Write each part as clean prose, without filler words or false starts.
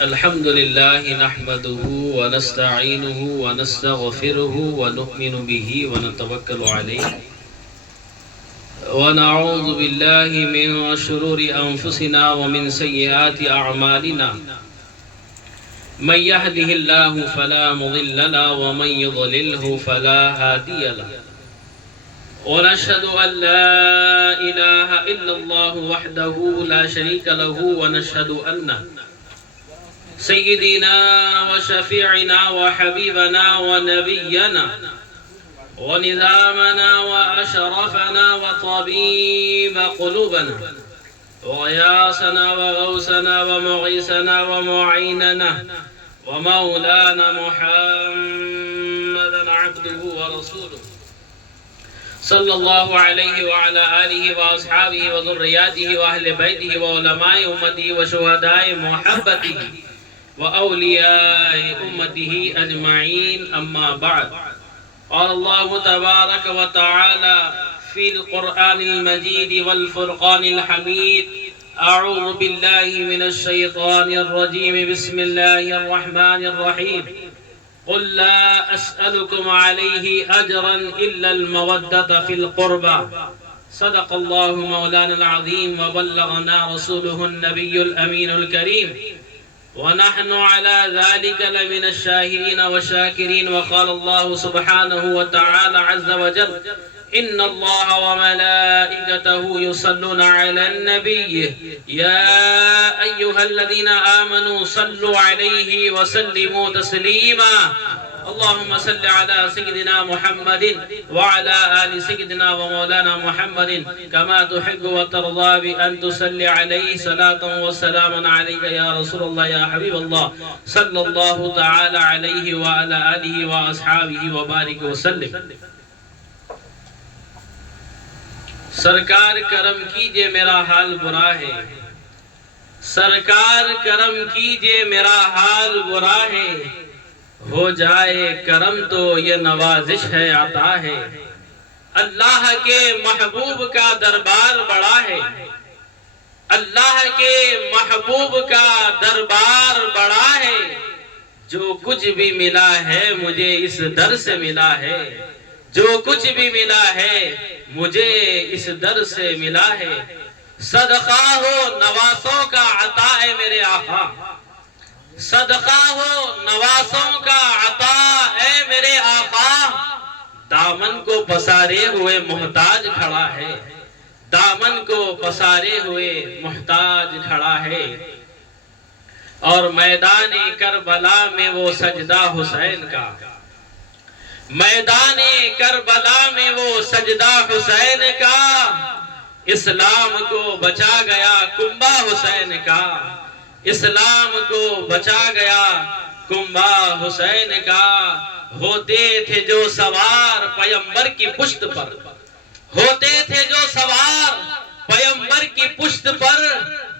الحمد لله نحمده ونستعينه ونستغفره ونؤمن به ونتوكل عليه ونعوذ بالله من شرور أنفسنا ومن سيئات أعمالنا من يهده الله فلا مضل له ومن يضلله فلا هادي له ونشهد أن لا إله إلا الله وحده لا شريك له ونشهد أن سيدنا وشفيعنا وحبيبنا ونبينا ونظامنا وأشرفنا وطبيب قلوبنا وغياثنا وغوثنا ومغيثنا ومعيننا ومولانا محمدا عبده ورسوله صلى الله عليه وعلى آله وأصحابه وذرياته وأهل بيته وعلماء أمته وشهداء محبته وأولياء أمته أجمعين أما بعد قال الله تبارك وتعالى في القرآن المجيد والفرقان الحميد أعوذ بالله من الشيطان الرجيم بسم الله الرحمن الرحيم قل لا أسألكم عليه أجرا إلا المودة في القربى صدق الله مولانا العظيم وبلغنا رسوله النبي الأمين الكريم ونحن على ذلك لمن الشاهدين والشاكرين وقال الله سبحانه وتعالى عز وجل إن الله وملائكته يصلون على النبي يا أيها الذين آمنوا صلوا عليه وسلموا تسليما اللهم صل على سيدنا محمد وعلى آل سيدنا ومولانا محمد كما تحب وترضى بأن تصلي عليه صلاة وسلاما عليك يا رسول الله يا حبيب الله صلى الله تعالى عليه وعلى آله وأصحابه وبارك وسلم سرکار کرم کیجئے میرا حال برا ہے سرکار کرم کیجئے میرا حال برا ہے ہو جائے کرم تو یہ نوازش ہے عطا ہے اللہ کے محبوب کا دربار بڑا ہے اللہ کے محبوب کا دربار بڑا ہے جو کچھ بھی ملا ہے مجھے اس در سے ملا ہے جو کچھ بھی ملا ہے مجھے اس در سے ملا ہے صدقہ ہو نواسوں کا عطا ہے میرے آقا صدقہ ہو نواسوں کا عطا ہے میرے آقا دامن کو پسارے ہوئے محتاج کھڑا ہے دامن کو پسارے ہوئے محتاج کھڑا ہے اور میدان کربلا میں وہ سجدہ حسین کا میدان کربلا میں وہ سجدہ حسین کا اسلام کو بچا گیا کنبہ حسین کا اسلام کو بچا گیا کنبہ حسین کا ہوتے تھے جو سوار پیمبر کی پشت پر ہوتے تھے جو سوار پیمبر کی پشت پر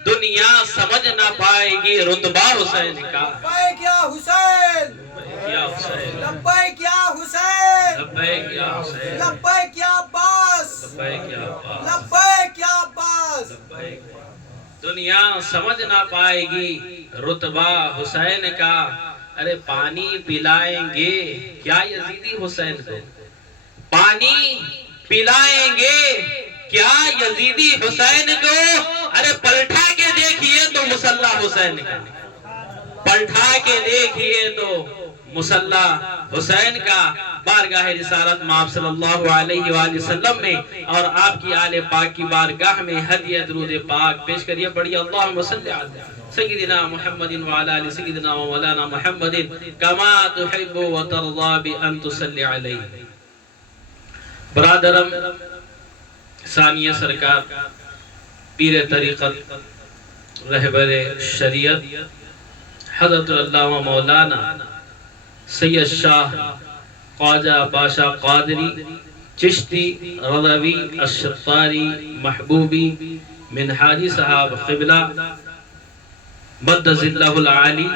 دنیا سمجھ نہ پائے گی رتبہ حسین کا لبیک یا حسین لبیک یا حسین لبیک یا حسین لبیک یا عباس لبیک یا عباس لبیک یا عباس دنیا سمجھ نہ پائے گی رتبہ حسین کا ارے پانی پلائیں گے کیا یزیدی حسین کو پانی پلائیں گے کیا یزیدی حسین کو ارے پلٹا کے دیکھئے تو مصلی حسین کا پلٹا کے دیکھئے تو مصلی حسین کا بارگاہ رسالت مآب صلی اللہ علیہ وآلہ وسلم میں اور آپ کی آل پاک کی بارگاہ میں ہدیہ درود پاک پیش کریے پڑھیے اللہم صلی علی سیدنا محمد وعلی آل سیدنا مولانا محمد کما تحب و ترضى بأن تصلی علیہ برادرم ثانیہ سرکار پیر طریقت رہبر شریعت حضرت اللہ و مولانا سید شاہ خواجہ باشا قادری چشتی رضوی الشطاری محبوبی منہاجی صاحب قبلہ مدد اللہ العالی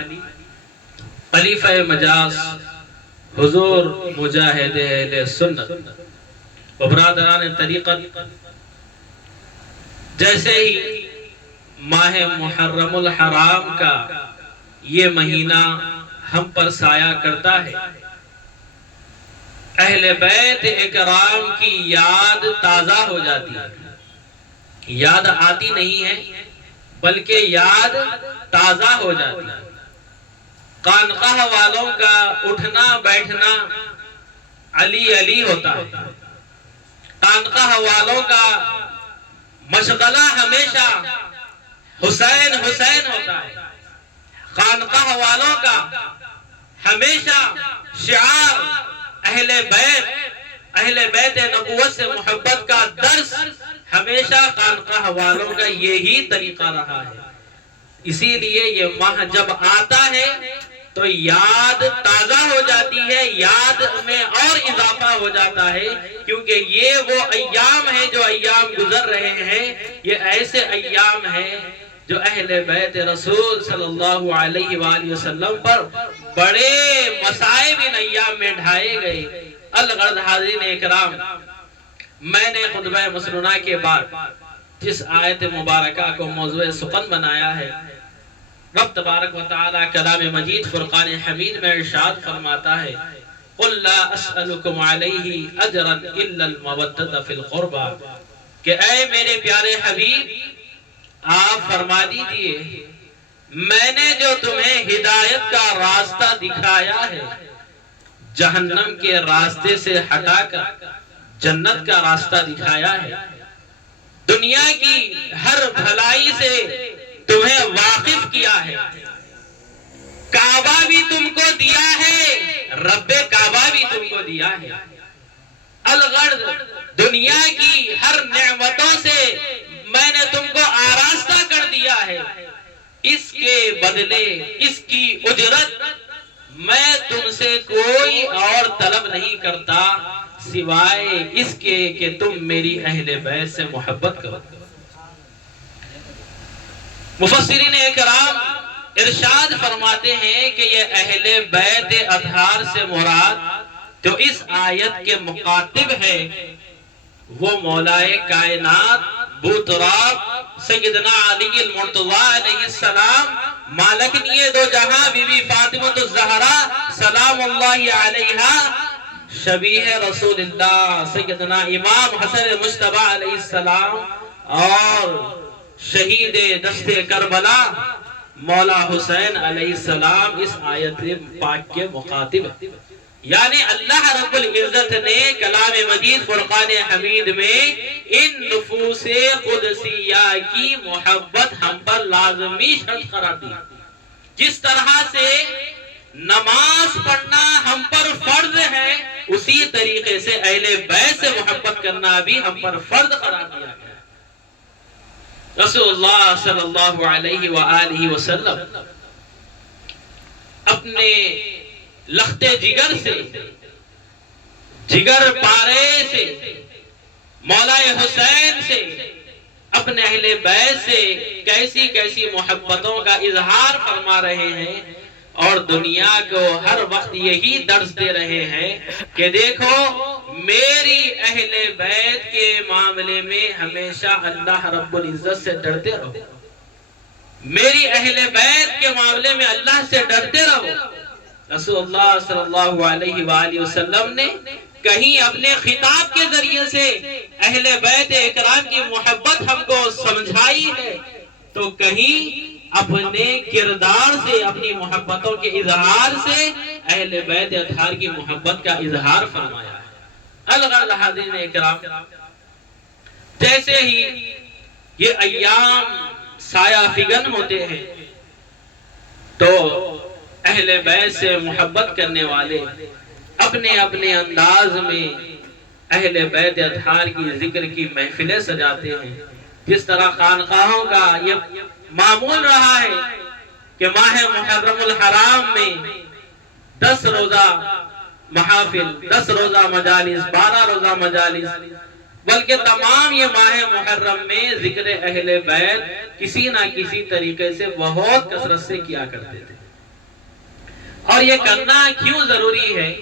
خلیفہ مجاز حضور مجاہد اہل سنت و برادران طریقت جیسے ہی ماہ محرم الحرام کا یہ مہینہ ہم پر سایہ کرتا ہے، اہل بیت اکرام کی یاد تازہ ہو جاتی ہے، یاد آتی نہیں ہے بلکہ یاد تازہ ہو جاتی ہے۔ خانقاہ والوں کا اٹھنا بیٹھنا علی علی ہوتا ہے، خانقاہ والوں کا مشغلہ ہمیشہ حسین حسین ہوتا ہے، خانقاہ والوں کا ہمیشہ شعار اہل بیت نبوت سے محبت کا درس ہمیشہ خانقاہ والوں کا یہی طریقہ رہا ہے۔ اسی لیے یہ ماہ جب آتا ہے تو یاد تازہ ہو جاتی ہے، یاد میں اور اضافہ ہو جاتا ہے، کیونکہ یہ وہ ایام ہیں جو ایام گزر رہے ہیں، یہ ایسے ایام ہیں جو اہل بیت رسول صلی اللہ علیہ وآلہ وسلم پر بڑے مصائب ان ایام میں ڈھائے گئے۔ الغرض حاضرین اکرام، میں نے خطبہ مسنونہ کے بعد جس آیت مبارکہ کو موضوع سخن بنایا ہے، رب تبارک و تعالی کلام مجید فرقان حمید میں ارشاد فرماتا ہے قُلْ لَا أَسْأَلُكُمْ عَلَيْهِ أَجْرًا إِلَّا الْمَوَدَّةَ فِي الْقُرْبَى، کہ اے میرے پیارے حبیب آپ فرما دیجئے میں نے جو تمہیں ہدایت کا راستہ دکھایا ہے، جہنم کے راستے سے ہٹا کر جنت کا راستہ دکھایا ہے، دنیا کی ہر بھلائی سے تمہیں واقف کیا ہے، کعبہ بھی تم کو دیا ہے، رب کعبہ بھی تم کو دیا ہے، الغرض دنیا کی ہر نعمتوں سے میں نے تم کو آراستہ کر دیا ہے، اس کے بدلے اس کی اجرت میں تم سے کوئی اور طلب نہیں کرتا سوائے اس کے کہ تم میری اہل بیت سے محبت کرو۔ مفسرین اکرام ارشاد فرماتے ہیں کہ یہ اہل بیت اطہار سے مراد جو اس آیت کے مخاطب ہے وہ مولا کائنات بوتراب سیدنا علی المرتضی علیہ السلام، مالکنی دو جہاں بی بی فاطمہ الزہرا سلام اللہ علیہا، شبیہ رسول اللہ سیدنا امام حسن مجتبی علیہ السلام، اور شہید دشت کربلا مولا حسین علیہ السلام اس آیت پاک کے مخاطب ہے۔ یعنی اللہ رب العزت نے کلام مجید فرقان حمید میں ان نفوس قدسیہ کی محبت ہم پر لازمی شرط قرار دی، جس طرح سے نماز پڑھنا ہم پر فرض ہے اسی طریقے سے اہل بیت سے محبت کرنا بھی ہم پر فرض قرار دیا گیا۔ رسول اللہ صلی اللہ علیہ وآلہ وسلم اپنے لخت جگر سے، جگر پارے سے، مولا حسین سے، اپنے اہل بیت سے کیسی کیسی محبتوں کا اظہار فرما رہے ہیں، اور دنیا کو ہر وقت یہی درس دے رہے ہیں کہ دیکھو میری اہل بیت کے معاملے میں ہمیشہ اللہ رب العزت سے ڈرتے رہو، میری اہل بیت کے معاملے میں اللہ سے ڈرتے رہو۔ رسول اللہ صلی اللہ علیہ وآلہ وسلم نے کہیں اپنے خطاب کے ذریعے سے اہل بیت اکرام کی محبت ہم کو سمجھائی ہے، تو کہیں اپنے کردار سے، اپنی محبتوں کے اظہار سے اہل بیت اطہار کی محبت کا اظہار فرمایا ہے۔ الغرض حاضرین اکرام، جیسے ہی یہ ایام سایہ فگن ہوتے ہیں تو اہل بیت سے محبت کرنے والے اپنے اپنے انداز میں اہل بیت اطہار کی ذکر کی محفلیں سجاتے ہیں۔ جس طرح خانقاہوں کا یہ معمول رہا ہے کہ ماہ محرم الحرام میں 10 روزہ محافل، 10 روزہ مجالس، 12 روزہ مجالس، بلکہ تمام یہ ماہ محرم میں ذکر اہل بیت کسی نہ کسی طریقے سے بہت کثرت سے کیا کرتے تھے۔ اور یہ کرنا کیوں ضروری ہے؟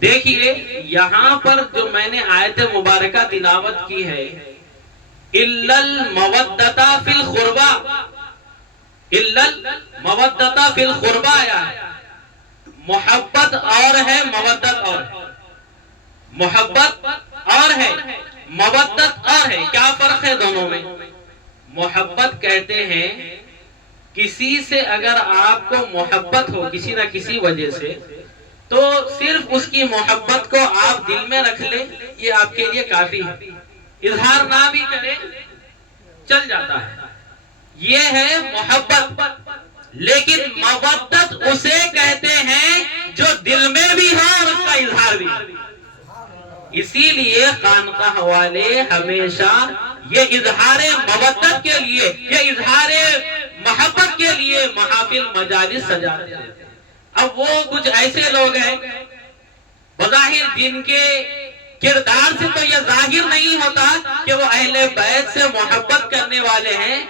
دیکھیے یہاں پر جو میں نے آیت مبارکہ تلاوت کی ہے، الا المودۃ فی القربى، الا المودۃ فی القربى آیا ہے۔ محبت اور ہے، مودت اور ہے، محبت اور ہے، مودت اور ہے۔ کیا فرق ہے دونوں میں؟ محبت کہتے ہیں کسی سے اگر آپ کو محبت ہو کسی نہ کسی وجہ سے، تو صرف اس کی محبت کو آپ دل میں رکھ لیں، یہ آپ کے لیے کافی ہے، اظہار نہ بھی کریں چل جاتا ہے، یہ ہے محبت۔ لیکن مودت اسے کہتے ہیں جو دل میں بھی ہو اور اس کا اظہار بھی ہو۔ اسی لیے خانقاہ والے ہمیشہ یہ اظہار مودت کے لیے، یہ اظہار محبت کے لیے محافل مجالس سجاتے ہیں۔ اب وہ کچھ ایسے لوگ ہیں بظاہر جن کے کردار سے تو یہ ظاہر نہیں ہوتا کہ وہ اہل بیت سے محبت کرنے والے ہیں،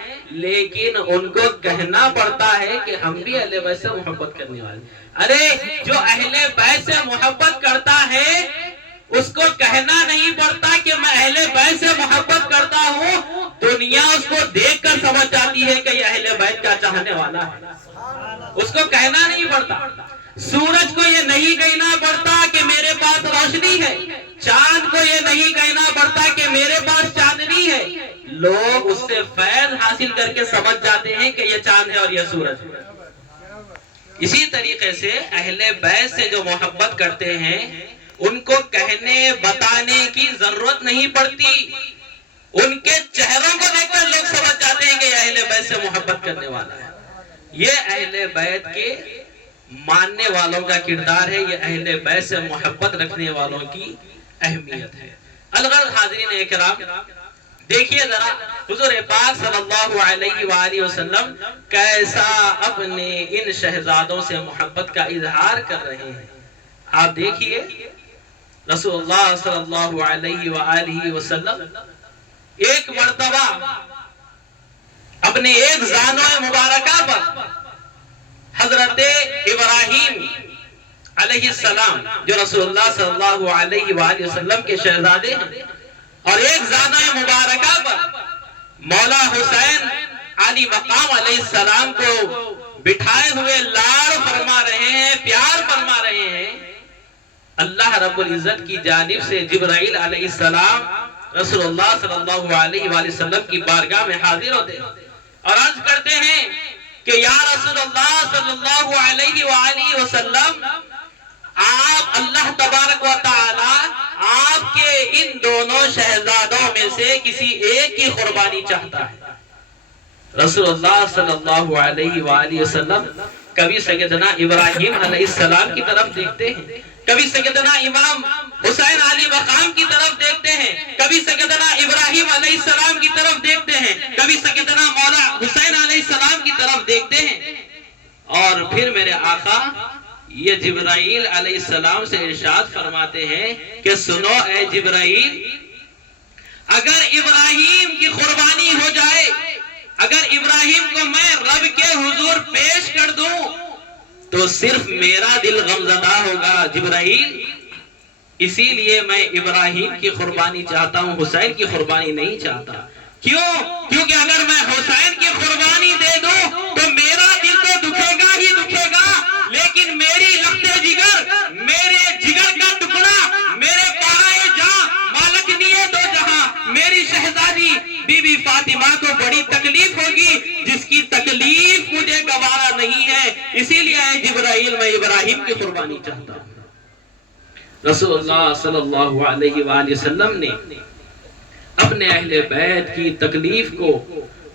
لیکن ان کو کہنا پڑتا ہے کہ ہم بھی اہل بیت سے محبت کرنے والے ہیں۔ ارے جو اہل بیت سے محبت کرتا ہے اس کو کہنا نہیں پڑتا کہ میں اہل بیت سے محبت کرتا ہوں، دنیا اس کو دیکھ کر سمجھ جاتی ہے کہ یہ اہل بیت کا چاہنے والا ہے، اس کو کہنا نہیں پڑتا۔ سورج کو یہ نہیں کہنا پڑتا کہ میرے پاس روشنی ہے، چاند کو یہ نہیں کہنا پڑتا کہ میرے پاس چاندنی ہے، لوگ اس سے فیض حاصل کر کے سمجھ جاتے ہیں کہ یہ چاند ہے اور یہ سورج ہے۔ اسی طریقے سے اہل بیت سے جو محبت کرتے ہیں ان کو کہنے بتانے کی ضرورت نہیں پڑتی، ان کے چہروں کو دیکھ کر لوگ سمجھ جاتے ہیں کہ یہ اہل بیت سے محبت کرنے والا ہے۔ یہ اہل بیت کے ماننے والوں کا کردار ہے، یہ اہل بیت سے محبت رکھنے والوں کی اہمیت ہے۔ الغرض حاضرین اکرام، دیکھیے ذرا حضور پاک صلی اللہ علیہ وآلہ وسلم کیسا اپنے ان شہزادوں سے محبت کا اظہار کر رہے ہیں۔ آپ دیکھیے رسول اللہ صلی اللہ علیہ وآلہ وسلم ایک مرتبہ اپنے ایک زانو مبارکہ پر حضرت ابراہیم علیہ السلام جو رسول اللہ صلی اللہ علیہ وآلہ وسلم کے شہزادے ہیں، اور ایک زانو مبارکہ پر مولا حسین علی مقام علیہ السلام کو بٹھائے ہوئے لاڑ فرما رہے ہیں، پیار فرما رہے ہیں۔ اللہ رب العزت کی جانب سے جبرائیل علیہ السلام رسول اللہ صلی اللہ علیہ وآلہ وسلم کی بارگاہ میں حاضر ہوتے ہیں اور عرض کرتے ہیں کہ یا رسول اللہ صلی اللہ علیہ وآلہ وسلم، آپ اللہ تبارک و تعالی آپ کے ان دونوں شہزادوں میں سے کسی ایک کی قربانی چاہتا ہے۔ رسول اللہ صلی اللہ علیہ وآلہ وسلم کبھی سیدنا ابراہیم علیہ السلام کی طرف دیکھتے ہیں، کبھی سیدنا امام حسین علی مقام کی طرف دیکھتے ہیں، کبھی سیدنا ابراہیم علیہ السلام کی طرف دیکھتے ہیں، کبھی سیدنا مولا حسین علیہ السلام کی طرف دیکھتے ہیں، اور پھر میرے آقا یہ جبرائیل علیہ السلام سے ارشاد فرماتے ہیں کہ سنو اے جبرائیل، اگر ابراہیم کی قربانی ہو جائے، اگر ابراہیم کو میں رب کے حضور پیش کر دوں تو صرف میرا دل غمزدہ ہوگا جبرائیل، اسی لیے میں ابراہیم کی قربانی چاہتا ہوں، حسین کی قربانی نہیں چاہتا۔ کیوں؟ کیونکہ اگر میں حسین کی قربانی دے دوں تو میرا دل تو دکھے گا ہی دکھے گا، لیکن میری لخت جگر، میرے جگر کا ٹکڑا، میرے پائے جاں مالکنیے دو جہاں، میری شہزادی بی بی فاطمہ کو بڑی تکلیف ہوگی، جس کی تکلیف مجھے گوارا نہیں ہے، اسی لیے اے جبرائیل میں ابراہیم کی قربانی چاہتا ہوں۔ رسول اللہ صلی اللہ علیہ وآلہ وسلم نے اپنے اہل بیت کی تکلیف کو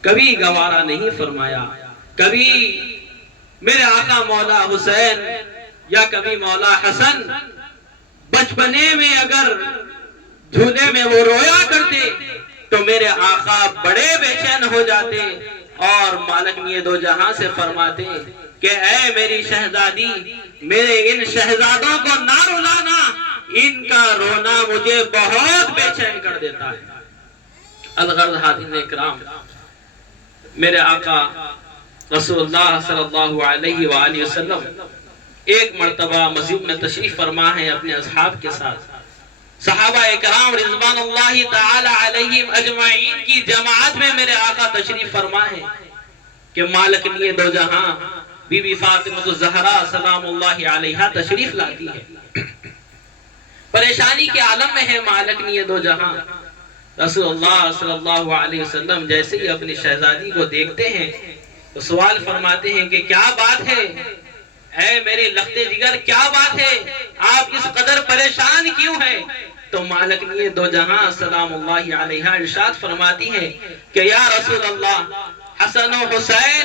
کبھی گوارا نہیں فرمایا، کبھی میرے آقا مولا حسین یا کبھی مولا حسن بچپنے میں اگر جھولے میں وہ رویا کرتے تو میرے آقا بڑے بے چین ہو جاتے اور مالکنی دو جہاں سے فرماتے کہ اے میری شہزادی، میرے ان شہزادوں کو نہ رلانا، ان کا رونا مجھے بہت بے چین کر دیتا ہے۔ الغرض حاضرین اکرام، میرے آقا رسول اللہ صلی اللہ علیہ وآلہ وسلم ایک مرتبہ مسجد میں تشریف فرما ہے اپنے اصحاب کے ساتھ، صحابہ اکرام رضوان اللہ تعالی علیہم اجمعین کی جماعت میں میرے آقا تشریف فرما ہے کہ مالکنی دو جہاں بی بی فاطمہ الزہرا سلام اللہ علیہا تشریف لاتی ہے، پریشانی کے عالم میں ہے مالکنی دو جہاں۔ رسول اللہ صلی اللہ علیہ وسلم جیسے ہی اپنی شہزادی کو دیکھتے ہیں تو سوال فرماتے ہیں کہ کیا بات ہے اے میرے لختے جگر، کیا بات ہے، آپ اس قدر پریشان کیوں ہیں؟ تو مالکنی دو جہاں سلام اللہ علیہا ارشاد فرماتی ہے کہ یا رسول اللہ، حسن و حسین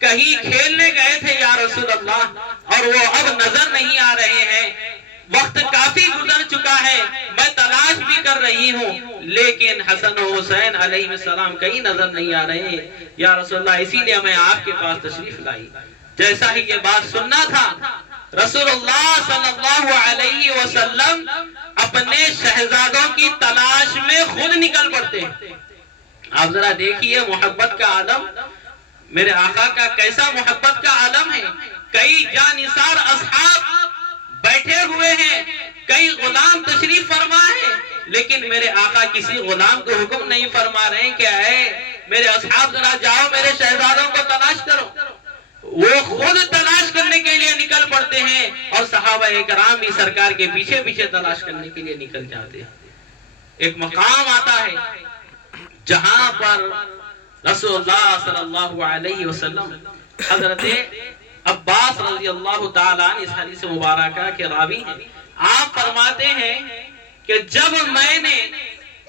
کہیں کھیلنے گئے تھے یا رسول اللہ، اور وہ اب نظر نہیں آ رہے ہیں، وقت کافی گزر چکا ہے، میں تلاش بھی کر رہی ہوں لیکن حسن و حسین علیہ السلام کہیں نظر نہیں آ رہے ہیں یا رسول اللہ، اسی لیے میں آپ کے پاس تشریف لائی۔ جیسا ہی یہ بات سننا تھا، رسول اللہ صلی اللہ علیہ وسلم اپنے شہزادوں کی تلاش میں خود نکل پڑتے ہیں۔ آپ ذرا دیکھیے محبت کا عالم، میرے آقا کا کیسا محبت کا عالم ہے۔ کئی جانثار اصحاب بیٹھے ہوئے ہیں، کئی غلام تشریف فرما ہے، لیکن میرے آقا کسی غلام کو حکم نہیں فرما رہے ہیں کہ اے میرے اصحاب ذرا جاؤ میرے شہزادوں کو تلاش کرو، وہ خود تلاش کرنے کے لیے نکل پڑتے ہیں، اور صحابہ اکرام بھی سرکار کے پیچھے پیچھے تلاش کرنے کے لیے نکل جاتے ہیں۔ ایک مقام آتا ہے جہاں پر رسول اللہ صلی اللہ علیہ وسلم حضرت عباس رضی اللہ تعالیٰ عنہ اس حدیث مبارکہ کے راوی ہیں، آپ فرماتے ہیں کہ جب میں نے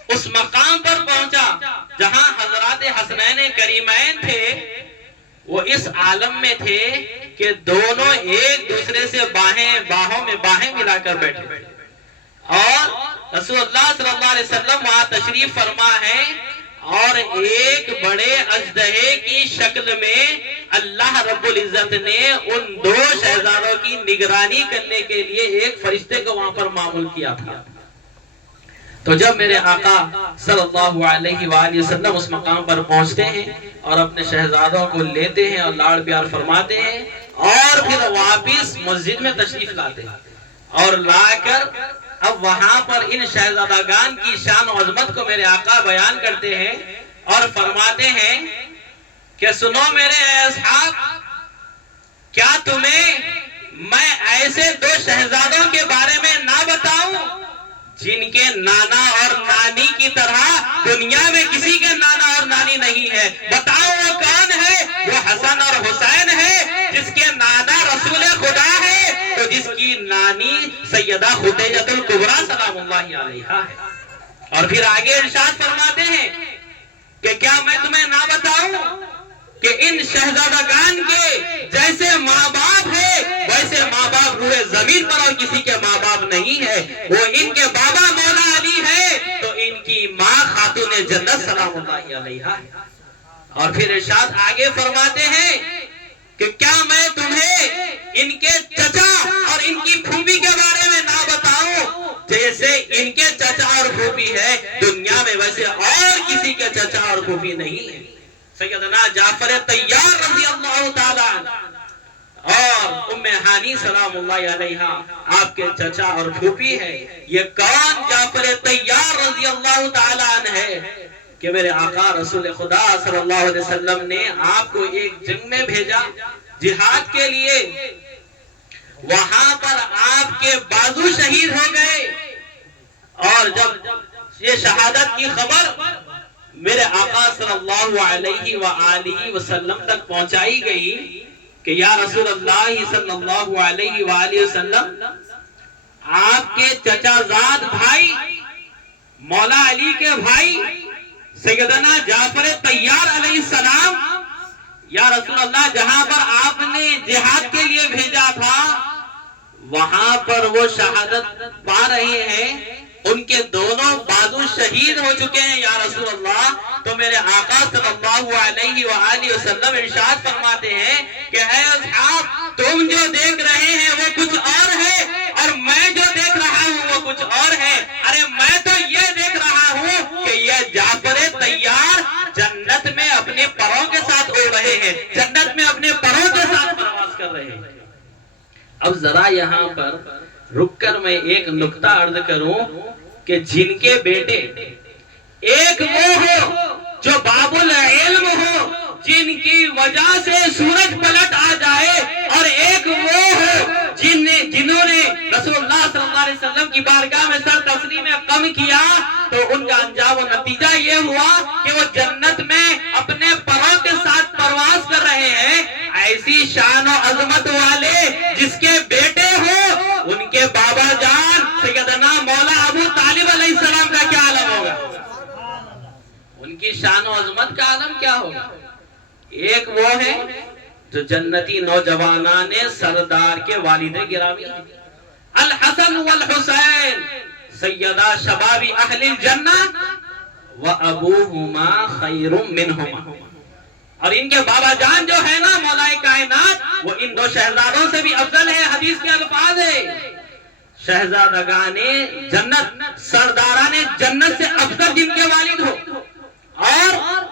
اس مقام پر پہنچا جہاں حضرات حسنین کریمین تھے، وہ اس عالم میں تھے کہ دونوں ایک دوسرے سے باہوں میں باہیں ملا کر بیٹھے، اور رسول اللہ صلی اللہ علیہ وسلم وہاں تشریف فرما ہے، اور ایک بڑے اژدہے کی شکل میں اللہ رب العزت نے ان دو شہزادوں کی نگرانی کرنے کے لیے ایک فرشتے کو وہاں پر معمول کیا تھا۔ تو جب میرے آقا صلی اللہ علیہ وآلہ وسلم اس مقام پر پہنچتے ہیں اور اپنے شہزادوں کو لیتے ہیں اور لاڑ پیار فرماتے ہیں، اور پھر واپس مسجد میں تشریف لاتے ہیں، اور لا کر اب وہاں پر ان شہزادگان کی شان و عظمت کو میرے آقا بیان کرتے ہیں اور فرماتے ہیں کہ سنو میرے اصحاب، کیا تمہیں میں ایسے دو شہزادوں کے بارے میں نہ بتاؤں جن کے نانا اور نانی کی طرح دنیا میں کسی کے نانا اور نانی نہیں ہے؟ بتاؤ وہ کون ہے؟ وہ حسن اور حسین ہے، جس کے نانا رسول خدا ہے تو جس کی نانی سیدہ خدیجہ الکبریٰ سلام اللہ علیہا ہے۔ اور پھر آگے ارشاد فرماتے ہیں کہ کیا میں تمہیں نہ بتاؤں کہ ان شہزادگان کے جیسے ماں باپ ہے ویسے ماں باپ روئے زمین پر اور کسی کے ماں باپ نہیں ہے، وہ ان کے بابا مولا علی ہے تو ان کی ماں خاتون جنت سلام اللہ علیہا ہے۔ اور پھر ارشاد آگے فرماتے ہیں کہ کیا میں تمہیں ان کے چچا اور ان کی پھوپھی کے بارے میں نہ بتاؤں، جیسے ان کے چچا اور پھوپھی ہے دنیا میں ویسے اور کسی کے چچا اور پھوپھی نہیں ہے۔ سیدنا جعفر طیار رضی اللہ تعالیٰ اور ام ہانی سلام اللہ علیہا آپ کے چچا اور پھوپھی ہے۔ یہ کون جعفر طیار رضی اللہ تعالیٰ عنہ ہے کہ میرے آقا رسول خدا صلی اللہ علیہ وسلم نے آپ کو ایک جنگ میں بھیجا جہاد کے لیے، وہاں پر آپ کے بازو شہید ہو گئے، اور جب یہ شہادت کی خبر میرے آقا صلی اللہ علیہ وآلہ وسلم تک پہنچائی گئی کہ یا رسول اللہ صلی اللہ علیہ وآلہ وسلم، آپ کے چچا زاد بھائی مولا علی کے بھائی سیدنا جعفر طیار علیہ السلام، یا رسول اللہ جہاں پر آپ نے جہاد کے لیے بھیجا تھا وہاں پر وہ شہادت پا رہے ہیں، ان کے دونوں بازو شہید ہو چکے ہیں یا رسول اللہ۔ تو میرے آقا صلی اللہ علیہ وآلہ وسلم ارشاد فرماتے ہیں کہ اے اصحاب، تم جو دیکھ رہے ہیں وہ کچھ اور ہے اور میں جو دیکھ رہا ہوں وہ کچھ اور ہے۔ ارے میں تو یہ دیکھ رہا ہوں کہ یہ جعفر طیار جنت میں اپنے پروں کے ساتھ اڑ رہے ہیں، جنت میں اپنے پروں کے ساتھ پرواز کر رہے ہیں۔ اب ذرا یہاں پر رک کر میں ایک نکتہ عرض کروں کہ جن کے بیٹے ایک وہ ہو جو باب العلم ہو، جن کی وجہ سے سورج پلٹ آ جائے، اور ایک وہ ہو جنہوں نے رسول اللہ صلی اللہ علیہ وسلم کی بارگاہ میں سر تسلیم کم کیا، تو ان کا انجام و نتیجہ یہ ہوا کہ وہ جنت میں اپنے پروں کے ساتھ پرواز کر رہے ہیں۔ ایسی شان و عظمت والے جس کے بیٹے ہو، ان کے بابا جان سیدنا مولا ابو طالب علیہ السلام کا کیا عالم ہوگا؟ ان کی شان و عظمت کا عالم کیا ہوگا؟ ایک وہ ہے جو جنتی نوجوانان سردار کے والد گرامی الحسن والحسین سیدہ شباب اہل الجنہ وابوہما خیر منہما، اور ان کے بابا جان جو ہے نا مولا کائنات، وہ ان دو شہزادوں سے بھی افضل ہے۔ حدیث کے الفاظ ہے شہزادگان جنت، سرداران جنت سے افضل جن کے والد ہو، اور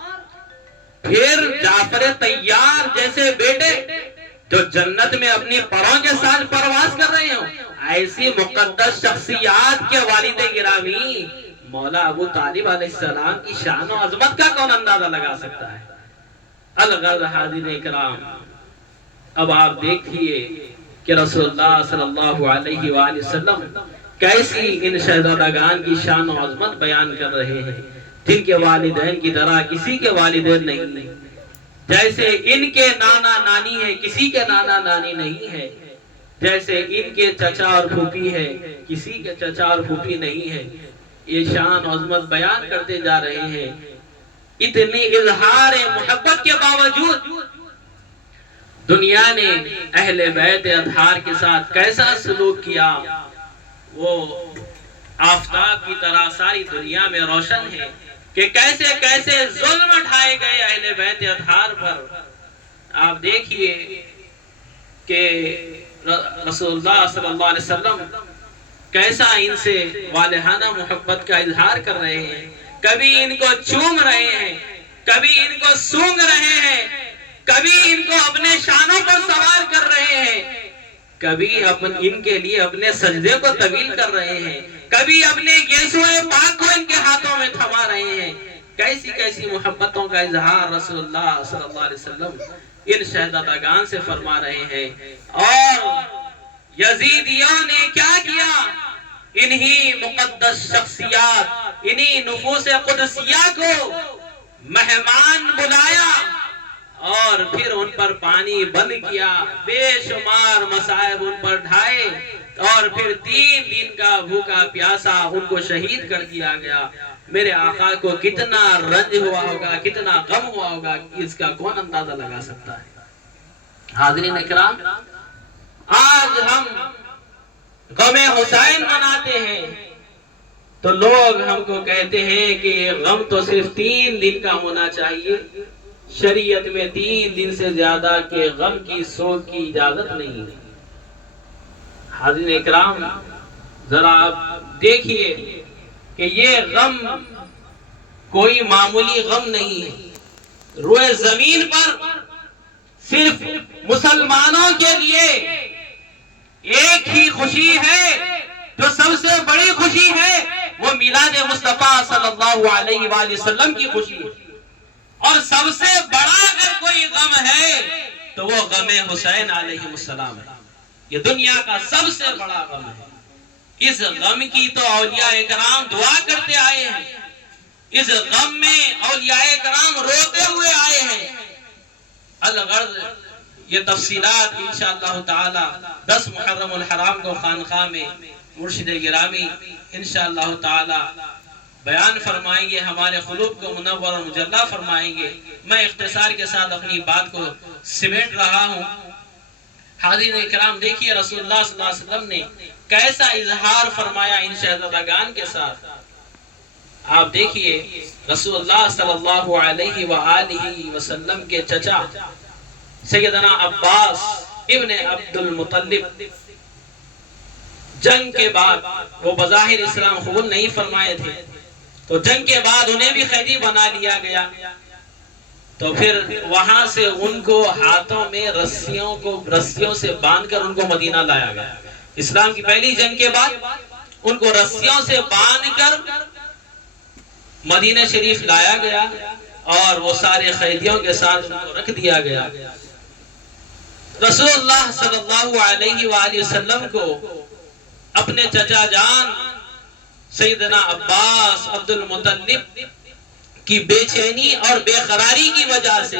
پھر جعفر طیار جیسے بیٹے جو جنت میں اپنی پروں کے ساتھ پرواز کر رہے ہوں۔ ایسی مقدس شخصیات کے والد گرامی مولا ابو طالب علیہ السلام کی شان و عظمت کا کون اندازہ لگا سکتا ہے؟ الغرض حاضرین اکرام، اب آپ دیکھیے کہ رسول اللہ صلی اللہ علیہ وآلہ وسلم کیسی ان شہزادگان کی شان و عظمت بیان کر رہے ہیں، جن کے والدین کی طرح کسی کے والدین نہیں، جیسے ان کے نانا نانی ہے کسی کے نانا نانی نہیں ہے، جیسے ان کے چچا اور پھوپھی ہے کسی کے چچا اور پھوپھی نہیں ہے۔ یہ شان و عظمت بیان کرتے جا رہے ہیں۔ اتنی اظہار محبت کے باوجود دنیا نے اہل بیت اطہار کے ساتھ کیسا سلوک کیا، وہ آفتاب کی طرح ساری دنیا میں روشن ہے کہ کیسے کیسے ظلم اٹھائے گئے اہل بیت اطہار پر۔ آپ دیکھیے کہ رسول اللہ صلی اللہ علیہ وسلم کیسا ان سے والہانہ محبت کا اظہار کر رہے ہیں، کبھی ان کو چوم رہے ہیں، کبھی ان کو سونگ رہے ہیں، کبھی ان کو اپنے شانوں پر سوار کر رہے ہیں، کبھی ان کے لیے اپنے سجدے کو طویل کر رہے ہیں، کبھی اپنے گیسوئے پاک کو ان کے ہاتھوں میں تھما رہے ہیں۔ کیسی کیسی محبتوں کا اظہار رسول اللہ صلی اللہ علیہ وسلم ان شہزادگان سے فرما رہے ہیں۔ اور یزیدیوں نے کیا کیا؟ انہی مقدس شخصیات، انہی نفوس قدسیہ کو مہمان بلایا اور پھر ان پر پانی بند کیا، بے شمار مصائب ان پر ڈھائے، اور پھر 3 دن کا بھوکا پیاسا ان کو شہید کر دیا گیا۔ میرے آقا کو کتنا رنج ہوا ہوگا، کتنا غم ہوا ہوگا، اس کا کون اندازہ لگا سکتا ہے؟ حاضرین اکرام، آج ہم غم حسین مناتے ہیں تو لوگ ہم کو کہتے ہیں کہ یہ غم تو صرف 3 دن کا ہونا چاہیے، شریعت میں 3 دن سے زیادہ کے غم کی سوگ کی اجازت نہیں ہے۔ حاضرین اکرام، ذرا آپ دیکھیے کہ یہ غم کوئی معمولی غم نہیں ہے۔ روئے زمین پر صرف مسلمانوں کے لیے ایک ہی خوشی ہے جو سب سے بڑی خوشی ہے، وہ میلاد مصطفیٰ صلی اللہ علیہ وآلہ وسلم کی خوشی ہے۔ اور سب سے بڑا اگر کوئی غم ہے تو وہ غم حسین علیہ السلام ہے۔ یہ دنیا کا سب سے بڑا غم ہے۔ اس غم کی تو اولیاء کرام دعا کرتے آئے ہیں، اس غم میں اولیاء کرام روتے ہوئے آئے ہیں۔ الغرض یہ تفصیلات انشاءاللہ تعالی 10 محرم الحرام کو خانقاہ میں مرشد گرامی انشاءاللہ تعالی بیان فرمائیں گے، ہمارے قلوب کو منور و مجلہ فرمائیں گے۔ میں اختصار کے ساتھ اپنی بات کو سمیٹ رہا ہوں۔ حاضرین اکرام، دیکھیے رسول اللہ صلی اللہ علیہ وسلم نے کیسا اظہار فرمایا ان شہزادگان کے ساتھ۔ آپ دیکھیے رسول اللہ صلی اللہ علیہ وآلہ وسلم کے چچا سیدنا عباس ابن عبد المطلب جنگ کے بعد، وہ بظاہر اسلام قبول نہیں فرمائے تھے، تو جنگ کے بعد انہیں بھی قیدی بنا لیا گیا۔ تو پھر وہاں سے ان کو ہاتھوں میں رسیوں سے باندھ کر ان کو مدینہ لایا گیا. اسلام کی پہلی جنگ کے بعد ان کو رسیوں سے باندھ کر مدینہ شریف لایا گیا اور وہ سارے قیدیوں کے ساتھ ان کو رکھ دیا گیا. رسول اللہ صلی اللہ علیہ وآلہ وسلم کو اپنے چچا جان سیدنا عباس عبد المطلب کی بے چینی اور بے قراری کی وجہ سے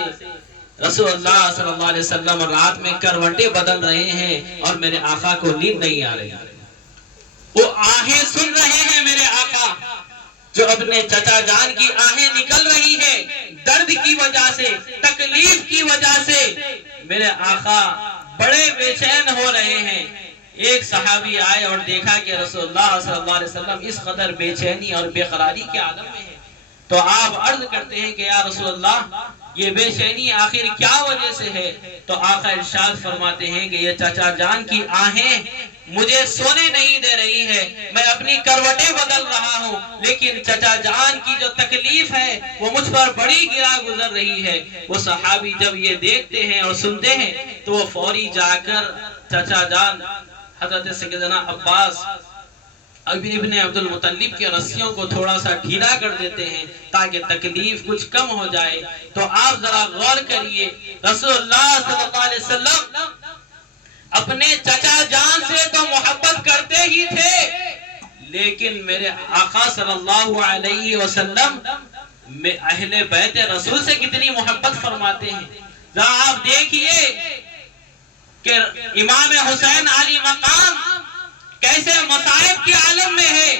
رسول اللہ صلی اللہ علیہ وسلم رات میں کروٹیں بدل رہے ہیں اور میرے آقا کو نیند نہیں آ رہی. وہ آہیں سن رہے ہیں میرے آقا جو اپنے چچا جان کی آہیں نکل رہی ہے درد کی وجہ سے, تکلیف کی وجہ سے میرے آقا بڑے بے چین ہو رہے ہیں. ایک صحابی آئے اور دیکھا کہ رسول اللہ صلی اللہ علیہ وسلم اس قدر بے چینی اور بے قراری کے عالم میں ہے تو آپ عرض کرتے ہیں کہ یا رسول اللہ یہ بے چینی آخر کیا وجہ سے ہے؟ تو آقا ارشاد فرماتے ہیں کہ یہ چچا جان کی آہیں مجھے سونے نہیں دے رہی ہے, میں اپنی کروٹیں بدل رہا ہوں لیکن چچا جان کی جو تکلیف ہے وہ مجھ پر بڑی گرا گزر رہی ہے. وہ صحابی جب یہ دیکھتے ہیں اور سنتے ہیں تو وہ فوری جا کر چچا جان حضرت سیدنا عباس ابن عبد المطلب کے رسیوں کو تھوڑا سا ڈھیلا کر دیتے ہیں تاکہ تکلیف کچھ کم ہو جائے. تو آپ ذرا غور کریے, رسول اللہ صلی اللہ علیہ وسلم اپنے چچا جان سے تو محبت کرتے ہی تھے لیکن میرے آقا صلی اللہ علیہ وسلم اہل بیت رسول سے کتنی محبت فرماتے ہیں. ذرا آپ دیکھیے کہ امام حسین علی مقام کیسے مصائب کے عالم میں ہے,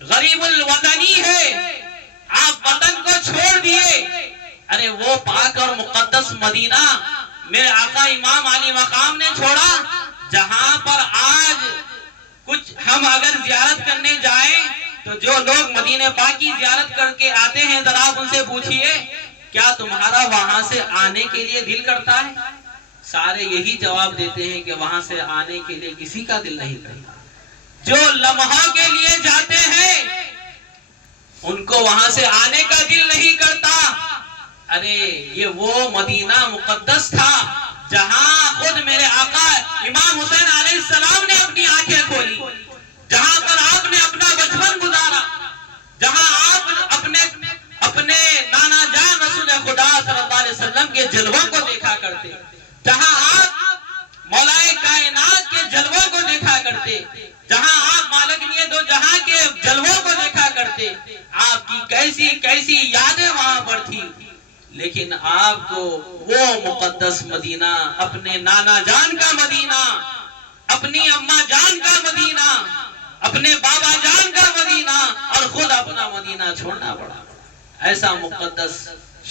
غریب الوطنی ہے, آپ وطن کو چھوڑ دیے. ارے وہ پاک اور مقدس مدینہ میرے آقا امام علی مقام نے چھوڑا جہاں پر آج کچھ ہم اگر زیارت کرنے جائیں تو جو لوگ مدینہ پاک کی زیارت کر کے آتے ہیں ذرا آپ ان سے پوچھئے کیا تمہارا وہاں سے آنے کے لیے دل کرتا ہے؟ سارے یہی جواب دیتے ہیں کہ وہاں سے آنے کے لیے کسی کا دل نہیں کرتا. جو لمحوں کے لیے جاتے ہیں ان کو وہاں سے آنے کا دل نہیں کرتا. ارے یہ وہ مدینہ مقدس تھا جہاں خود میرے آقا امام حسین علیہ السلام نے اپنی آنکھیں کھولی, جہاں پر آپ نے اپنا بچپن گزارا, جہاں آپ اپنے نانا جان رسول خدا صلی اللہ علیہ وسلم کے جلووں کو دیکھا کرتے, جہاں آپ مولا کائنات کے جلووں کو دیکھا کرتے, جہاں آپ مالک دو جہاں کے جلووں کو دیکھا کرتے. آپ کی کیسی کیسی یادیں وہاں پر تھی لیکن آپ کو وہ مقدس مدینہ, اپنے نانا جان کا مدینہ, اپنی اماں جان کا مدینہ, اپنے بابا جان کا مدینہ اور خود اپنا مدینہ چھوڑنا پڑا. ایسا مقدس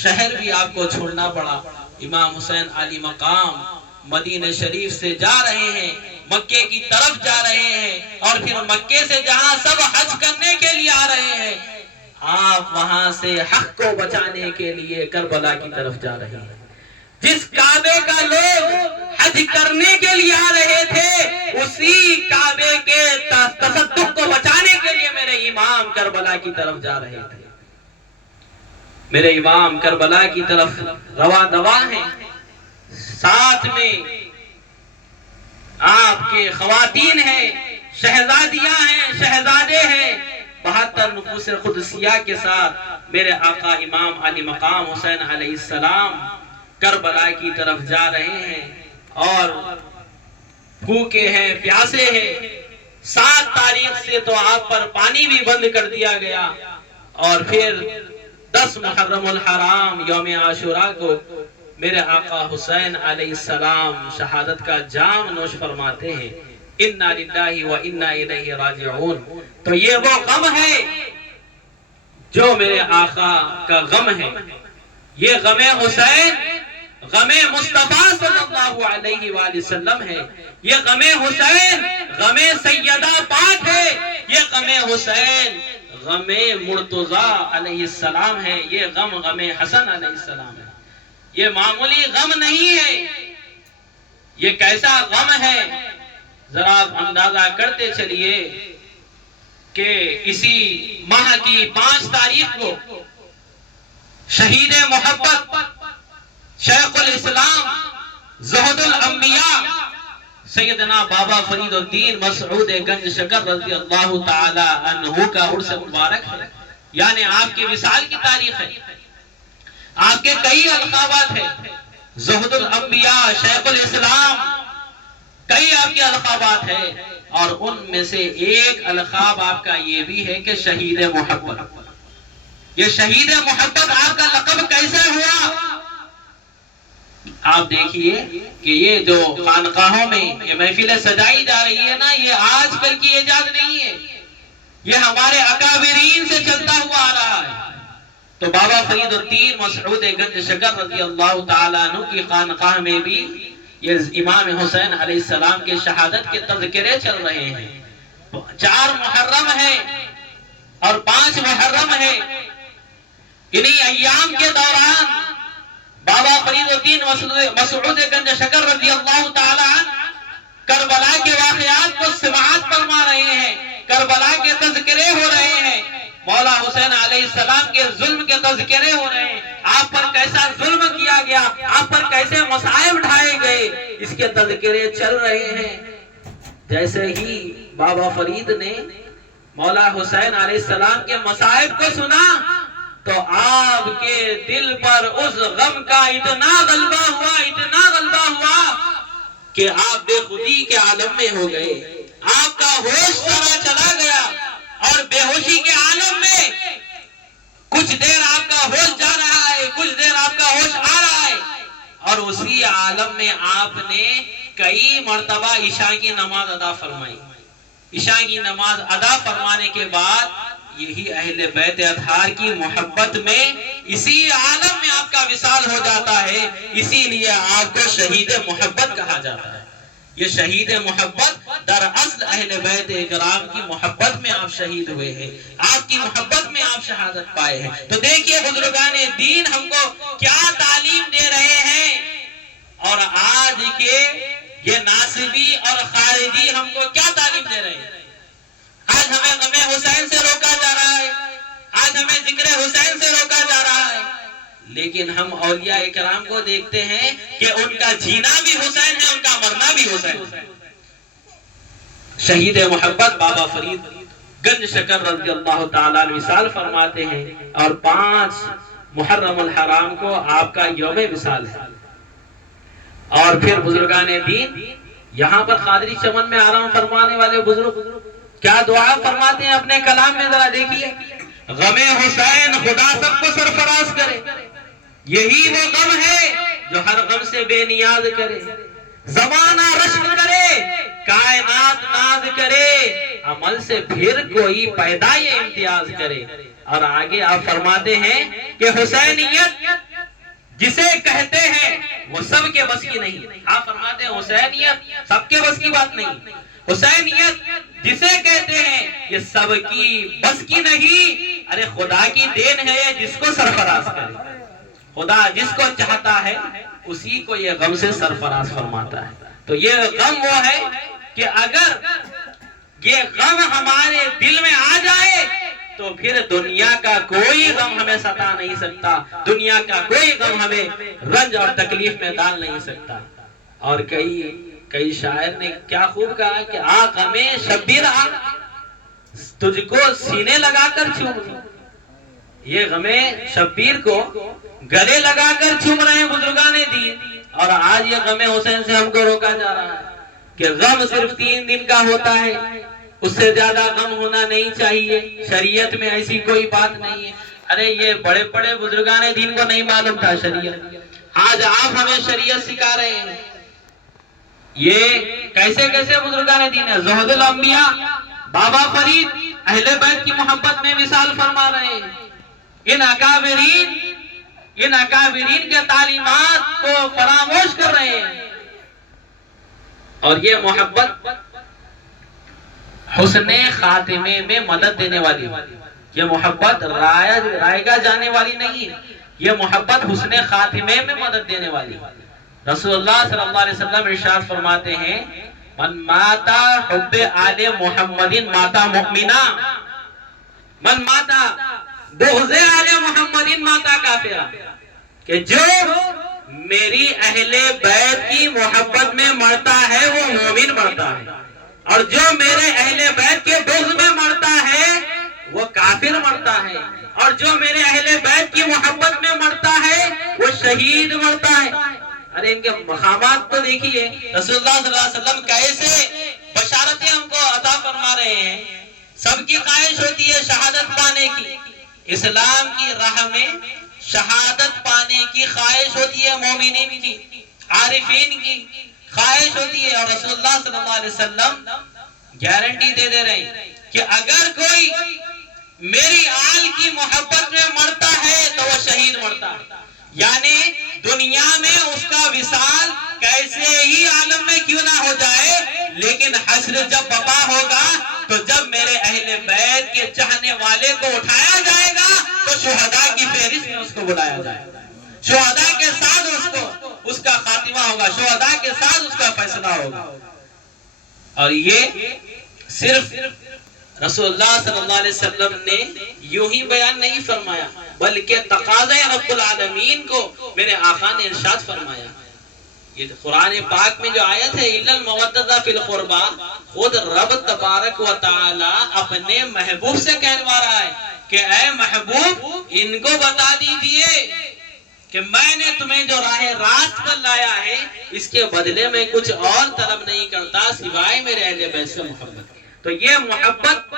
شہر بھی آپ کو چھوڑنا پڑا. امام حسین علی مقام مدینہ شریف سے جا رہے ہیں, مکے کی طرف جا رہے ہیں اور پھر مکے سے جہاں سب حج کرنے کے لیے آ رہے ہیں آپ وہاں سے حق کو بچانے کے لیے کربلا کی طرف جا رہے ہیں. جس کعبے کا لوگ حج کرنے کے لیے آ رہے تھے اسی کعبے کے تصدق کو بچانے کے لیے میرے امام کربلا کی طرف جا رہے تھے. میرے امام کربلا کی طرف رواں دواں ہیں, ساتھ میں آپ کے خواتین ہیں, شہزادیاں ہیں, شہزادے ہیں, 72 نفوس قدسیہ کے ساتھ میرے آقا امام علی مقام حسین علیہ السلام کربلا کی طرف جا رہے ہیں اور بھوکے ہیں, پیاسے ہیں. 7 تاریخ سے تو آپ پر پانی بھی بند کر دیا گیا اور پھر 10 محرم الحرام یوم عاشوراء کو میرے آقا حسین علیہ السلام شہادت کا جام نوش فرماتے ہیں. انا للہ و انا الیہ راجعون. تو یہ وہ غم ہے جو میرے آقا کا غم ہے. یہ غم حسین غم مصطفیٰ صلی اللہ علیہ وآلہ وسلم ہے. یہ غم حسین غم سیدہ پاک ہے. یہ غم حسین غم مرتضیٰ علیہ السلام ہے. یہ غم حسن علیہ السلام ہے. یہ معمولی غم نہیں ہے. یہ کیسا غم ہے ذرا آپ اندازہ کرتے چلیے کہ اسی ماہ کی 5 تاریخ کو شہید محبت شیخ الاسلام زہد الانبیاء سیدنا بابا فرید الدین مسعود گنج شکر رضی اللہ تعالی عنہ کا عرس مبارک ہے، یعنی آپ کی وصال کی تاریخ ہے۔ آپ کے کئی القابات ہیں، زہد الانبیاء، شیخ الاسلام، کئی آپ کے القابات ہیں، اور ان میں سے ایک القاب آپ کا یہ بھی ہے کہ شہید محبت۔ یہ شہید محبت آپ کا لقب کیسے ہوا؟ آپ دیکھیے کہ یہ جو خانقاہوں میں یہ محفلیں سجائی جا رہی ہے نا، یہ آج کل کی ایجاد نہیں ہے، یہ ہمارے اکابرین سے چلتا ہوا آ رہا ہے۔ تو بابا فرید الدین مسعود گنج شکر رضی اللہ تعالیٰ عنہ کی خانقاہ میں بھی یہ امام حسین علیہ السلام کے شہادت کے تذکرے چل رہے ہیں۔ 4 محرم ہے اور 5 محرم ہے، انہی ایام کے دوران بابا فرید الدین مسعود گنج شکر رضی اللہ تعالیٰ عنہ کربلا کے واقعات کو سماعت فرما رہے ہیں، کربلا کے تذکرے ہو رہے ہیں، مولا حسین علیہ السلام کے ظلم کے تذکرے ہو رہے ہیں، آپ پر کیسا ظلم کیا گیا، آپ پر کیسے مصائب اٹھائے گئے، اس کے تذکرے چل رہے ہیں۔ جیسے ہی بابا فرید نے مولا حسین علیہ السلام کے مصائب کو سنا تو آپ کے دل پر اس غم کا اتنا غلبہ ہوا کہ آپ بے خودی کے عالم میں ہو گئے، آپ کا ہوش سارا چلا گیا، اور بے ہوشی کے عالم میں کچھ دیر آپ کا ہوش جا رہا ہے، کچھ دیر آپ کا ہوش آ رہا ہے، اور اسی عالم میں آپ نے کئی مرتبہ عشاء کی نماز ادا فرمائی۔ عشاء کی نماز ادا فرمانے کے بعد یہی اہل بیت اطہار کی محبت میں اسی عالم میں آپ کا وصال ہو جاتا ہے، اسی لیے آپ کو شہید محبت کہا جاتا ہے۔ یہ شہید محبت دراصل اہل بیت اکرام کی محبت میں آپ شہید ہوئے ہیں، آپ کی محبت میں آپ شہادت پائے ہیں۔ تو دیکھیے بزرگان دین ہم کو کیا تعلیم دے رہے ہیں، اور آج کے یہ ناصبی اور خارجی ہم کو کیا تعلیم دے رہے ہیں۔ آج ہمیں غم حسین سے روکا جا رہا ہے، آج ہمیں ذکر حسین سے روکا جا رہا ہے، لیکن ہم اولیاء اکرام کو دیکھتے ہیں کہ ان کا جینا بھی حسین ہے، ان کا مرنا بھی حسین ہے۔ شہید محبت بابا فرید گنج شکر رضی اللہ تعالیٰ عنہ وصال فرماتے ہیں، اور 5 محرم الحرام کو آپ کا یوم وصال ہے۔ اور پھر بزرگان دین یہاں پر قادری چمن میں آرام فرمانے والے بزرگ کیا دعا فرماتے ہیں اپنے کلام میں، ذرا دیکھیے۔ غم حسین خدا سب کو سرفراز کرے، یہی وہ غم ہے جو ہر غم سے بے نیاز کرے، زمانہ رشک کرے، کائنات ناز کرے، عمل سے پھر کوئی پیدا یہ امتیاز کرے۔ اور آگے آپ فرماتے ہیں کہ حسینیت جسے کہتے ہیں وہ سب کے بس کی نہیں۔ آپ فرماتے ہیں حسینیت سب کے بس کی بات نہیں، حسینیت جسے کہتے ہیں یہ سب کی بس کی نہیں، ارے خدا کی دین ہے جس کو سرفراز کرے، خدا جس کو چاہتا ہے اسی کو یہ غم سے سرفراز فرماتا ہے۔ تو یہ غم وہ ہے کہ اگر یہ غم ہمارے دل میں آ جائے تو پھر دنیا کا کوئی غم ہمیں ستا نہیں سکتا، دنیا کا کوئی غم ہمیں رنج اور تکلیف میں ڈال نہیں سکتا۔ اور کئی شاعر نے کیا خوب کہا کہ آ غم شبیر آ تجھ کو سینے لگا کر چوم لوں۔ یہ غم شبیر کو گلے لگا کر چوم رہے ہیں بزرگان دین، اور آج یہ غم حسین سے ہم کو روکا جا رہا ہے کہ غم صرف 3 دن کا ہوتا ہے، اس سے زیادہ غم ہونا نہیں چاہیے، شریعت میں ایسی کوئی بات نہیں ہے۔ ارے یہ بڑے بڑے بزرگان دین کو نہیں معلوم تھا شریعت، آج آپ ہمیں شریعت سکھا رہے ہیں۔ یہ کیسے بزرگان دین ہے، زہد الانبیاء بابا فرید اہل بیت کی محبت میں مثال فرما رہے ہیں، ان اکابرین کے تعلیمات کو فراموش کر رہے ہیں۔ اور یہ محبت حسن خاتمے میں مدد دینے والی، یہ محبت رائے جانے والی نہیں ہے، یہ محبت حسن خاتمے میں مدد دینے والی۔ رسول اللہ صلی اللہ علیہ وسلم ارشاد فرماتے ہیں من ماتا حب آل محمد ماتا مؤمنا، من ماتا بغض آل محمد ماتا کافرہ، کہ جو میری اہل بیت کی محبت میں مرتا ہے وہ مومن مرتا ہے، اور جو میرے اہل بیت کے بغض میں مرتا ہے وہ کافر مرتا ہے، اور جو میرے اہل بیت کی محبت میں مرتا ہے وہ شہید مرتا ہے۔ ارے ان کے مقامات تو دیکھیے، رسول اللہ صلی اللہ علیہ وسلم کیسے بشارتیں ہم کو عطا فرما رہے ہیں۔ سب کی خواہش ہوتی ہے شہادت پانے کی، اسلام کی راہ میں شہادت پانے کی خواہش ہوتی ہے، مومنین کی، عارفین کی خواہش ہوتی ہے، اور رسول اللہ صلی اللہ علیہ وسلم گارنٹی دے رہے ہیں کہ اگر کوئی میری آل کی محبت میں مرتا ہے تو وہ شہید مرتا ہے۔ یعنی دنیا میں اس کا وصال کیسے ہی عالم میں کیوں نہ ہو جائے، لیکن حشر جب وقع ہوگا تو جب میرے اہل بیت کے چاہنے والے کو اٹھایا جائے گا تو شہداء کی فہرست میں اس کو بلایا جائے گا، شہداء کے ساتھ اس کا خاتمہ ہوگا، شہداء کے ساتھ اس کا فیصلہ ہوگا۔ اور یہ صرف رسول اللہ صلی اللہ علیہ وسلم نے یوں ہی بیان نہیں فرمایا، بلکہ تقاضۂ رب العالمین کو میرے آقا نے ارشاد فرمایا۔ یہ قرآن پاک میں جو آیت ہے اِلَّا الْمَوَدَّةَ فِي الْقُرْبَى، خود رب تبارک و تعالی اپنے محبوب سے کہلوا رہا ہے کہ اے محبوب ان کو بتا دیجئے کہ میں نے تمہیں جو راہ راست پر لایا ہے اس کے بدلے میں کچھ اور طلب نہیں کرتا سوائے میرے اہل بیت سے محبت۔ تو یہ محبت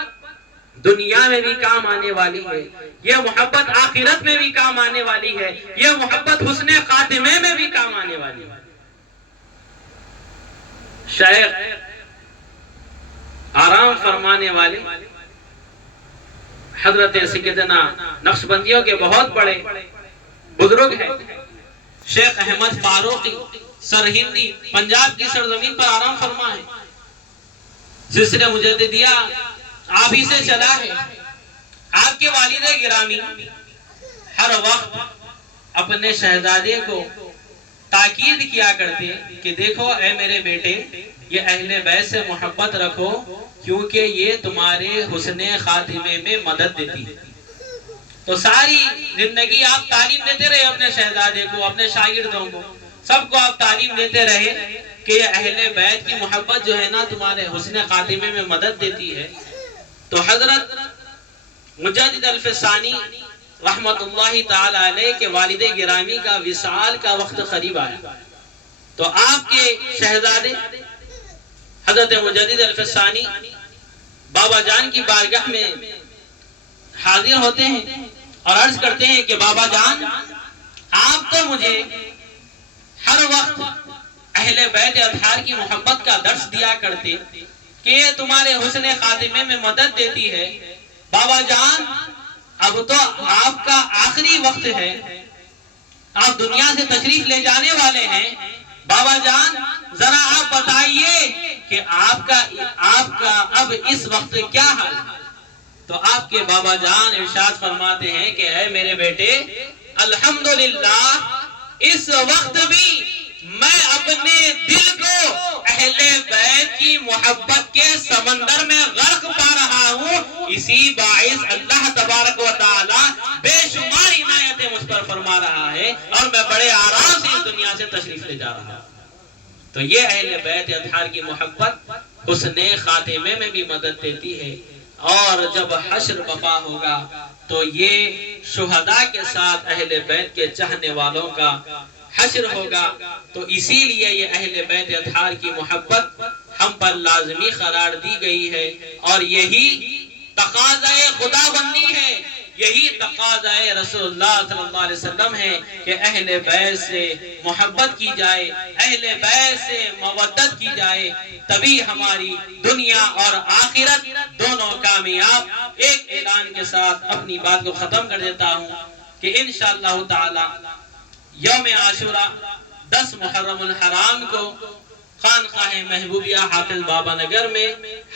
دنیا میں بھی کام آنے والی ہے، یہ محبت آخرت میں بھی کام آنے والی ہے، یہ محبت حسن خاتمے میں بھی کام آنے والی ہے۔ شیخ آرام فرمانے والے حضرت سیدنا نقشبندیوں کے بہت بڑے بزرگ ہیں، شیخ احمد فاروقی سرہندی، پنجاب کی سرزمین پر آرام فرما ہے۔ سلسلہ مجددیہ آپ ہی سے چلا ہے۔ آپ کے والد گرامی ہر وقت اپنے شہزادے کو تاکید کیا کرتے کہ دیکھو اے میرے بیٹے، یہ اہل بیت سے محبت رکھو کیونکہ یہ تمہارے حسن خاتمے میں مدد دیتی ہے۔ تو ساری زندگی آپ تعلیم دیتے رہے اپنے شہزادے کو، اپنے شاگردوں کو، سب کو آپ تعلیم دیتے رہے کہ یہ اہل بیت کی محبت جو ہے نا تمہارے حسن خاتمے میں مدد دیتی ہے۔ تو حضرت مجدد الفسانی رحمت اللہ تعالی علیہ کے والد گرامی کا وصال کا وقت قریب آیا، تو آپ کے شہزادے حضرت مجدد الفسانی بابا جان کی بارگاہ میں حاضر ہوتے ہیں اور عرض کرتے ہیں کہ بابا جان آپ تو مجھے ہر وقت اہل بیت اطہار کی محبت کا درس دیا کرتے کہ یہ تمہارے حسن خاتمے میں مدد دیتی ہے۔ بابا جان اب تو آپ کا آخری وقت ہے، آپ دنیا سے تشریف لے جانے والے ہیں، بابا جان ذرا آپ بتائیے کہ آپ کا اب اس وقت کیا حال ہے؟ تو آپ کے بابا جان ارشاد فرماتے ہیں کہ اے میرے بیٹے الحمدللہ اس وقت بھی میں اپنے دل کو اہل بیت کی محبت کے سمندر میں غرق پا رہا ہوں، اسی باعث اللہ تبارک و تعالی بے شمار عنایتیں مجھ پر فرما رہا ہے اور میں بڑے آرام سے اس دنیا سے تشریف لے جا رہا ہوں۔ تو یہ اہل بیت اطہار کی محبت حسن خاتمے میں بھی مدد دیتی ہے، اور جب حشر بپا ہوگا تو یہ شہداء کے ساتھ اہل بیت کے چاہنے والوں کا حشر ہوگا۔ تو اسی لیے یہ اہل بیت اطہار کی محبت ہم پر لازمی قرار دی گئی ہے، اور یہی تقاضۂ خدا بندی ہے، یہی تقاضۂ رسول اللہ صلی اللہ علیہ وسلم ہے کہ اہل بیت سے محبت کی جائے، اہل بیت سے مودت کی جائے، تبھی ہماری دنیا اور آخرت دونوں کامیاب۔ ایک اعلان کے ساتھ اپنی بات کو ختم کر دیتا ہوں کہ انشاءاللہ تعالی یوم عاشوراء 10 محرم الحرام کو خانقاہ محبوبیہ حافظ بابا نگر میں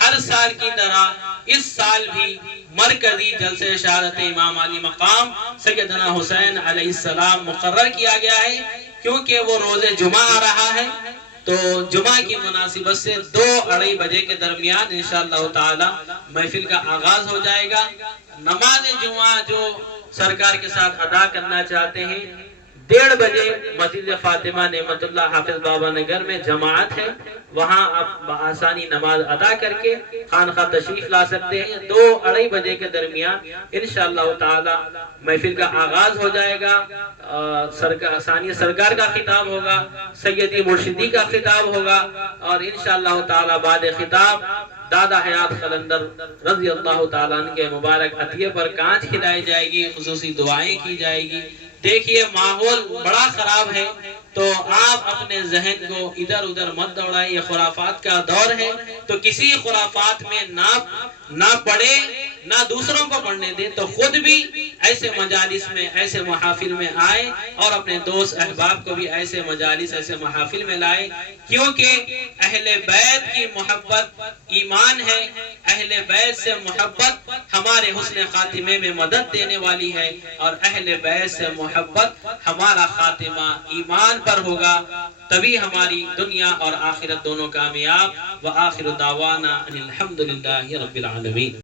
ہر سال کی طرح اس سال بھی مرکزی جلسہ شہادت امام علی مقام سیدنا حسین علیہ السلام مقرر کیا گیا ہے، کیونکہ وہ روز جمعہ آ رہا ہے تو جمعہ کی مناسبت سے 2-2:30 بجے کے درمیان انشاءاللہ تعالی محفل کا آغاز ہو جائے گا۔ نماز جمعہ جو سرکار کے ساتھ ادا کرنا چاہتے ہیں 1:30 بجے مسجد فاطمہ نعمت اللہ حافظ بابا نگر میں جماعت ہے، وہاں آپ بآسانی نماز ادا کر کے خانقاہ تشریف لا سکتے ہیں۔ 2-2:30 بجے کے درمیان انشاءاللہ تعالی محفل کا آغاز ہو جائے گا۔ ثانیہ سرکار کا خطاب ہوگا، سیدی مرشدی کا خطاب ہوگا، اور انشاءاللہ تعالی بعد خطاب دادا حیات قلندر رضی اللہ تعالیٰ عنہ کے مبارک عطیے پر کانچ کھلائی جائے گی، خصوصی دعائیں کی جائے گی۔ دیکھیے ماحول بڑا خراب ہے، تو آپ اپنے ذہن کو ادھر ادھر مت دوڑائیں، یہ خرافات کا دور ہے، تو کسی خرافات میں نہ پڑے، نہ دوسروں کو پڑھنے دیں، تو خود بھی ایسے مجالس میں، ایسے محافل میں آئے، اور اپنے دوست احباب کو بھی ایسے مجالس، ایسے محافل میں لائے، کیونکہ اہل بیت کی محبت ایمان ہے، اہل بیت سے محبت ہمارے حسن خاتمے میں مدد دینے والی ہے، اور اہل بیت سے محبت ہمارا خاتمہ ایمان پر ہوگا، تبھی ہماری دنیا اور آخرت دونوں کامیاب۔ وآخر دعوانا ان الحمدللہ رب العالمین۔